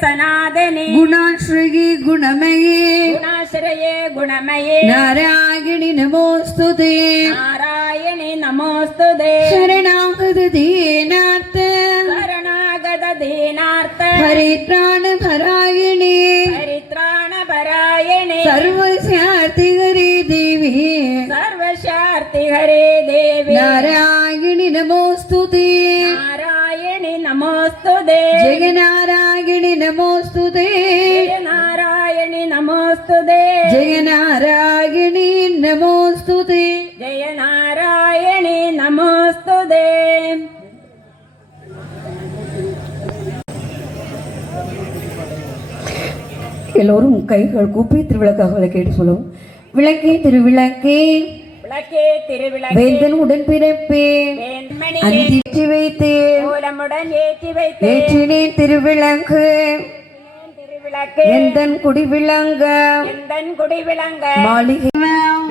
സനാതനെ. ഗുണാശ്രയി ഗുണമയേ. ഗുണാശ്രയേ ഗുണമയേ. നാരായണി നമോസ്തുതേ. നാരായണി നമോസ്തുതേ. ശരണാഗത ദീനാർത്ഥ. ശരണാഗത ദീനാർത്ഥ. ഹരിത്രാണ ഭരായണി ഹരിത്രാണ ഭരായണി സർവശാർത്തിഹരേ ദേവി. സർവശാർത്തിഹരേ नारायणि नमोऽस्तुते ஜெய நாராயணி நமோஸ்துதே எல்லோரும் கைகள் கூப்பி திருவிளக்காக விளக்கேட்டு சொல்லவும் விளக்கே திருவிளக்கே விளக்கே திருவிளக்கே வேந்தன் உடன் பிறப்பே வேண்மணியே அந்திச்சு வைத்தேன் கோலமுடன் ஏற்றி வைத்தேன் ஏற்றினேன் திருவிளக்கு திருவிளக்கு எந்தன் குடி விளங்க? எந்தன் குடி விளங்க? மாளிகை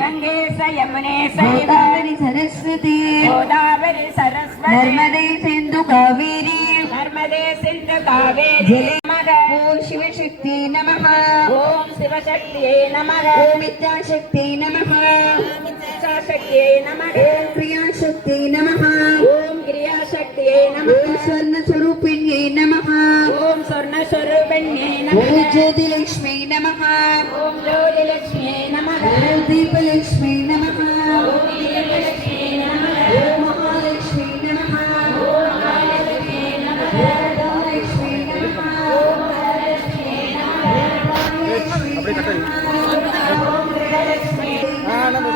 கங்கேச யமுனேச இவ கோதாவரி சரஸ்வதி. கோதாவரி சரஸ்வதி. நர்மதை சிந்து காவேரி. நர்மதே சிந்து காவேரி. நமக. ஓம் சிவசக்தி நமக. ஓம் சிவசக்தியே நமக. ஓம் வித்யாசக்தி நமக. சக்தியே நமக. ஓம் கிரியாசக்தி நமக. ஓம் கிரியாசக்தியே நமக. ஓம் ஸ்வர்ண ஸ்வரூபிண்யை நமக. ஓம் ఓం జ్యోతిలక్ష్మి నమ ఓం జ్యోతిలక్ష్మి నమ ఓం దీపలక్ష్మి నమ ఓం దీపలక్ష్మి నమ ఓం మహాలక్ష్మి నమ ఓం మహాలక్ష్మి నమ ఓం ధనలక్ష్మి నమ ఓం ధనలక్ష్మి నమ ఓం ధనలక్ష్మి నమ ఓం ధనలక్ష్మి నమ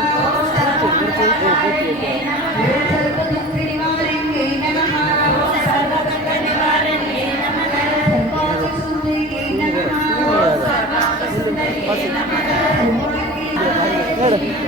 ఓం ధనలక్ష్మి నమ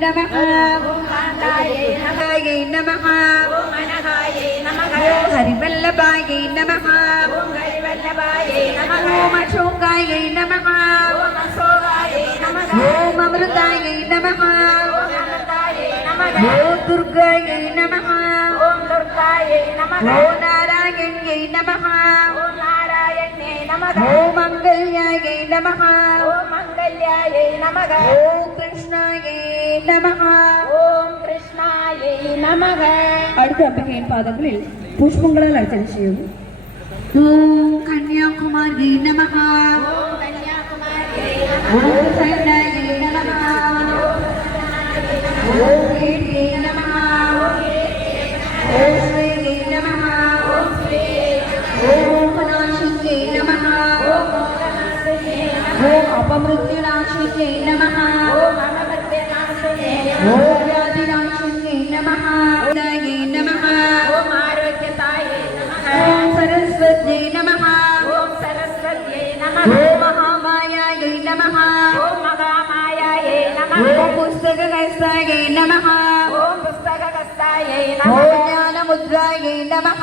நமக ஓம் காந்தாயை நமகாயை நமக ஓம் அனகாயை நமக ஓம் ஹரிவல்லபாயை நமக ஓம் ஹரிவல்லபாயை நமக ஓம் அசோகாயை நமக ஓம் அசோகாயை நமக ஓம் அமிர்தாயை நமக மங்கல்யாயை நமக ஓம் மங்கல்யாயை நமக ஓம் கிருஷ்ணாயே நமக ஓம் கிருஷ்ணாயே நமக அடுத்து அம்பிகையின் பாதங்களில் புஷ்பங்களால் அர்ச்சனை செய்யும் ஓம் கன்யாகுமாரி நமக नमः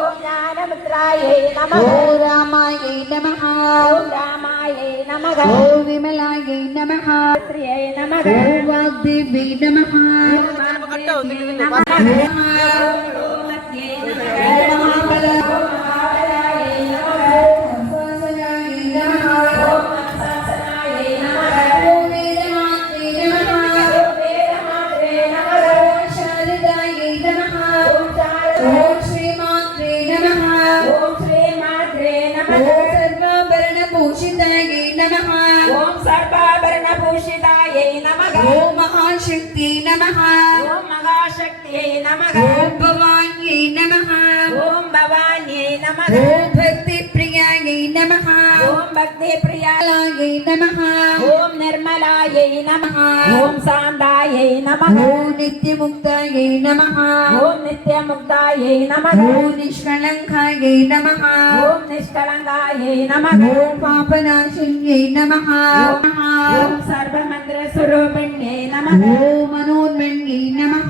ॐ ज्ञानमुद्रायै नमः ॐ रामायै नमः ॐ रामायै नमः ॐ विमलायै नमः श्रियै नमः ॐ वाग्देव्यै नमः नमः ఓం సర్వాభరణ భూషితాయై నమః ఓం మహాశక్తి నమః ఓం మహాశక్తియై నమః ఓం భవాన్యై నమః ఓం భవాన్యై నమః ఓం భక్తి ప్రియాయై నమః ఓం భక్తి ప్రియాయై నమః ఓం నిర్మలాయై నమః ఓం శాంత ಮುಕ್ತಾಯೈ ನಮಃ ಓಂ ನಿತ್ಯ ಮುಕ್ತಾಯೈ ನಮಃ ಓಂ ನಿತ್ಯ ಮುಕ್ತಾಯೈ ನಮಃ ಓಂ ನಿಷ್ಕಳಂಕಾಯೈ ನಮಃ ಓಂ ನಿಷ್ಕಳಂಕಾಯೈ ನಮಃ ಓಂ ಪಾಪನಾಶಿನ್ಯೈ ನಮಃ ಓಂ ಸರ್ವಮಂತ್ರ ಸ್ವರೂಪಿಣ್ಯೈ ನಮಃ ಓಂ ಮನೋನ್ಮಣ್ಯೈ ನಮಃ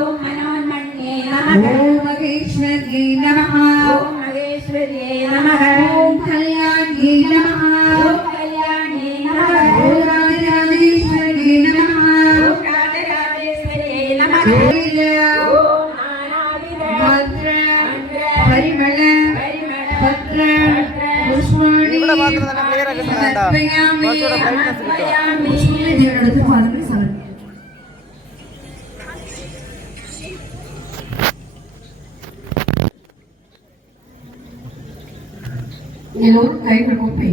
ಓಂ ಮನೋನ್ಮಣ್ಯೈ ನಮಃ ಓಂ ಮಹೇಶ್ವರ್ಯೈ ನಮಃ ಓಂ ಮಹೇಶ್ವರ್ಯೈ ನಮಃ எல்லோரும் கைகள் கூப்பி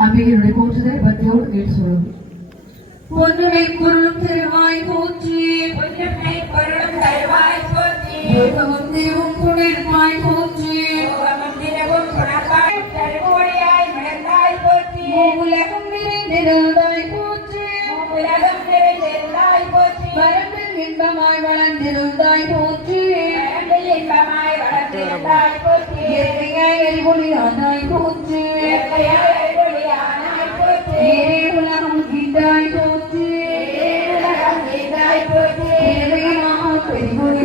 அவைகளுடைய போற்றுதல் பக்தியோடு கேட்டு சொல்லுங்க பொன்னுமை பொருளும் திருவாய் போற்றி. பொன்னுமை பொருளும் தருவாய் போற்றி. யோகமும் புனிர்வாய் போற்றி. யோகமும் திரவும் குணப்பாய் தருவோடியாய் மிளந்தாய் போற்றி உலகம் நிறைந்திருந்தாய் போற்றி. உலகம் நிறைந்திருந்தாய் போற்றி வரம்பில் இன்பமாய் வளர்ந்திருந்தாய் போற்றி. பரம்பில் இன்பமாய் வளர்ந்திருந்தாய் போற்றி இயற்கையாய் எரிபொலியானாய் போற்றி. இயற்கையாய் அருளியானாய் போற்றி ஏழை உலகம் கீண்டாய் போற்றி. உலகம் நீந்தாய் போற்றி. ஏழையமாக பெருமொழி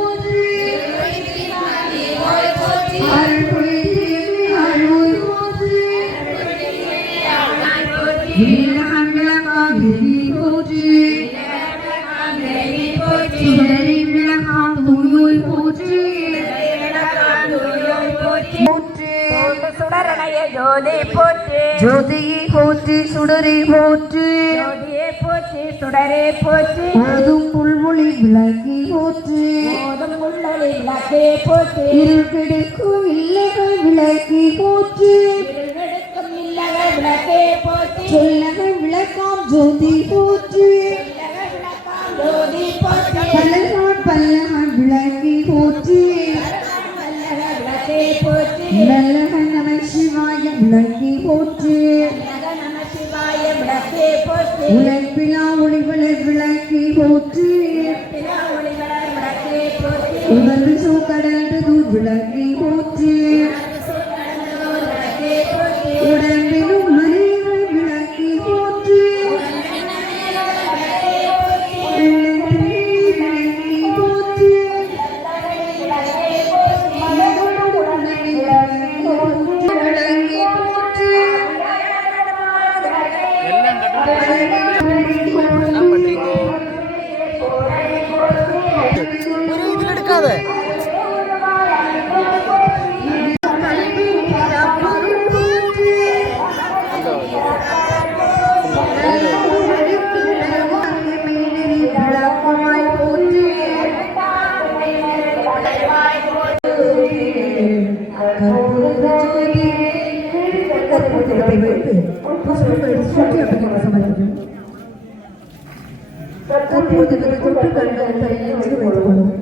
ஜோதி போற்றி. ஜோதியை போற்றி சுடரை போற்றி. ஜோதியே போற்றி சுடரே போற்றி. ஓதும் புல்மொழி விளக்கி போற்றி. போதும் முள்ளொளி விளக்கே போற்றி. இருள் கெடுக்கும் இல்லைகள் விளக்கி போற்றி. விளக்கே போற்றி. சொல்லகள் விளக்காம் ஜோதி போற்றி. போற்றி. பிலா ஒளிவளர் விளக்கே தூர் போற்றி. உடம்பிலும் விளக்கி போற்றி. হবে Thank you.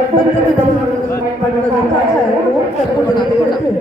பற்பத்து தவறுகளுக்கு பயன்படுவதற்காக நோக்கற்புகளை எடுத்து